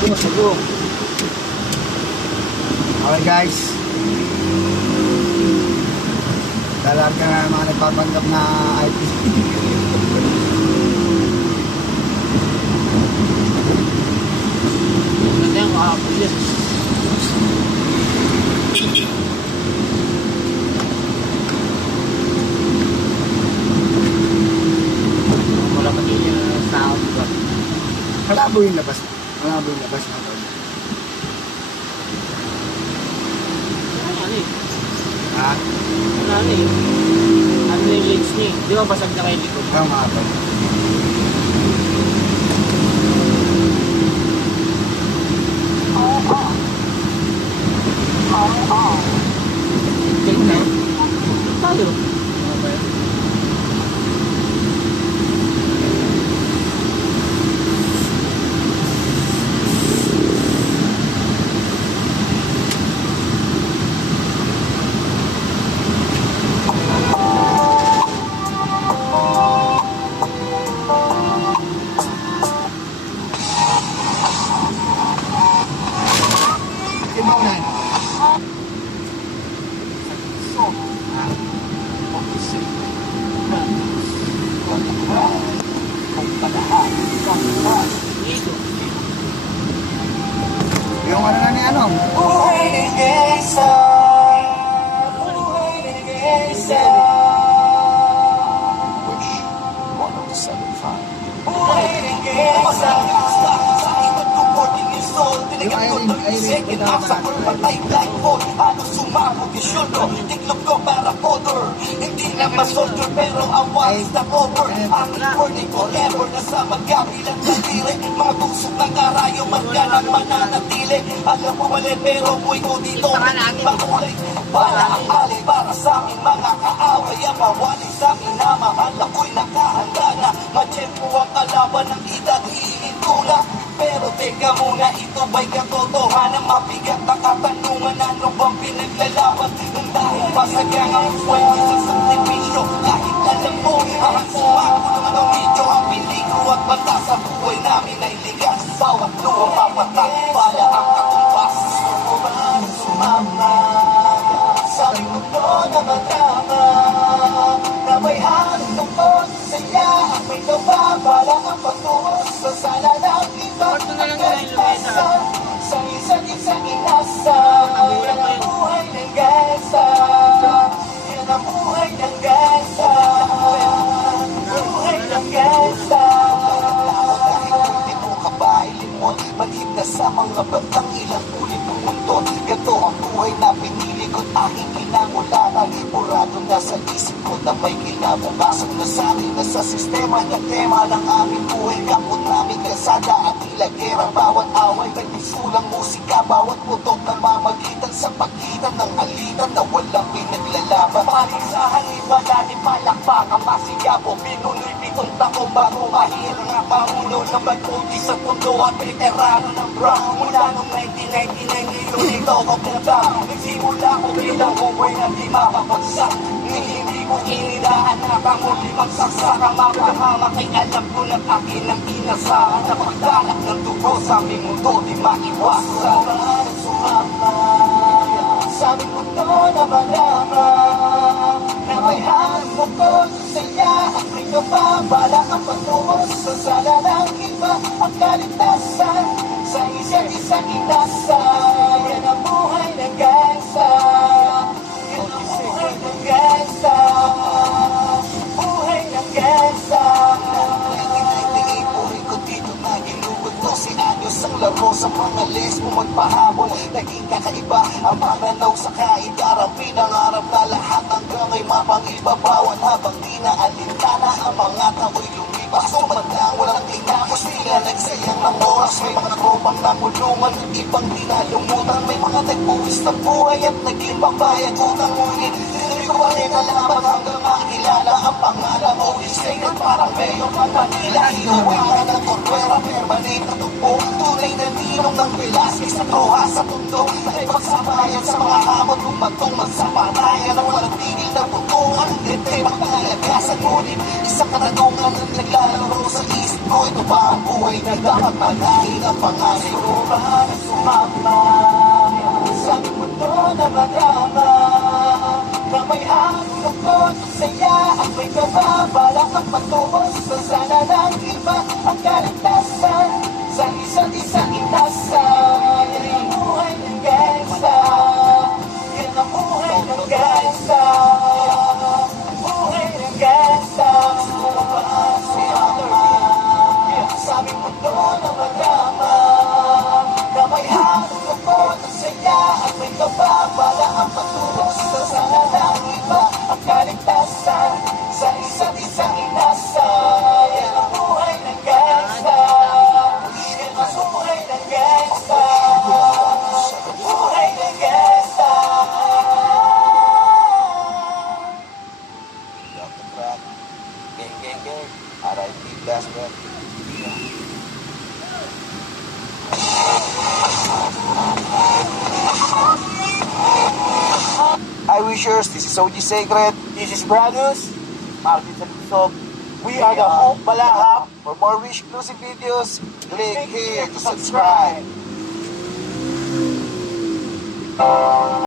Sugo. Okay guys. Dalarga nga mga nagpapanggap na IP. Ganda yung kahapon yun. Wala pa din yung sound ba? Malabo yung labas. Malabo yung labas na to. Ano eh? Ha? Ano eh? Ano yung legs niya? Di ba basag na kayo likod? Tama pa. Check na. Tayo. Timunan. Dito. Yung ano na ni ano? Buhay ng isa, buhay ng isa. Which 107.5. Buhay ng isa. Sa ikot ko 14 years old, binigyan ko 30 second off sa patay blindfold. Ano sumabog yung shoulder, tiklop ko para powder. Hindi na ma-soldier pero awalis na cover. Ang recording forever nasa magkabilang daliri. Mga busok ng karayo, magkanang mananatili. Alam mo mali pero buhay ko dito makulay. Para ang alay para sa aming mga kaaway. Ang mawali sa amin na mahal ako'y nakahanda na. Matsyempo ang kalaban ng edad hihinto na. Pero teka muna, ito ba'y katotohanan? Mabigat na katanungan, ano bang pinaglalaban? Nung dahil pasagang ang swerte sa sakripisyo. Kahit alam mo, ang sumako naman ang video. Ang peligro at banta sa buhay namin ay ligas. Bawat luha papatay, pala ang katumbas. Gusto mo ba sumama? Sabi ko to na madrama, na may hanong tungkol saya. Ang may nababala ang patungo sa sala ng iba. Parto na lang yung Lumeta. Sa isa't isang inasa. Yan ang buhay ng gansa. Yan ang buhay ng gansa. Buhay ng gansa. Hindi mo kabahay limon. Manhid na sa mga batang ilang ulit ng mundo. Gato ang buhay na pinili ko't aking kinangulanan. Purado na sa isip ko na may kinabukasan na sa akin na sa sistema ng tema ng aming buhay. Kapot namin kasada at ilagera bawat away. Nagpisulang musika bawat putok na mamagitan sa pagitan ng alitan na walang pinaglalaban. Palisahan ibala ni palakpakan masigabo. Pinunoy pitong taong bago mahirang ang pangulo na magputi sa pundo at veterano ng Brown. Mula noong 1999 ngayon ito ko pinata. Nagsimula ko bilang homeboy na di mapapagsak. Hindi ko inilaan na panguli magsaksak ang mapahamak ay alam ko ng akin ang inasahan na pagdalak ng dugo sa aming mundo di maiwasan. Sumama, sabi ko to na malama na may hanap ko sa saya at may nababala ang patungo sa sala ng iba ang kaligtasan sa isa't isang inasa. Yan ang buhay ng gansa. Yan ang buhay ng gansa. Buhay ng gansa. 1998 buhay ko dito na ginugod 12 anyos ang laro sa mga lesbo magpahabol. Naging kakaiba ang pananaw sa kaidaran. Pinangarap na lahat hanggang ay mapangibabawan. Habang di na alintana ang mga tao'y lumipas. Sumandang walang tinapos, di na nagsayang ng oras. May mga tropang nangulungan at ibang di na lumutan. May mga nagbuwis na buhay at naging pambayad utang ngunit hindi ko pa rin alaman hanggang makilala ang pangalan mo. Isay at parang mayor ng Manila. Hinawakan ng Corvera, permanent na tugpo. tunay na ninong ng Velasquez ang roha sa mundo ay pagsabayan sa mga hamon kung batong magsapatayan ang walang tigil na putungan hindi magkalagasan ngunit isang katanungan ang naglalaro sa isip ko ito ba ang buhay na dapat malahin ang pangasin ko ba na sumama sa aming mundo na madama na may hangin ng at saya at may kababalak ang patubos sa sana ng iba ang kaligtasan sa isa't isa inasa yan ang buhay ng gangsta yan ang buhay ng gangsta buhay ng gangsta sa aming mundo na madama na may hangin ng at saya at may kababalak ang patubos sa sana ng iba ang kaligtasan sa isa't isa inasa yan ang buhay ng gangsta yan ang buhay ng gangsta buhay ng gangsta Dr. Frank gang gang gang R.I.P. Glassman Hi Wishers, this is OG Sacred. This is Bradus. Martin Salusog. We are the Hope Balahap. For more Wish exclusive videos, click here to subscribe.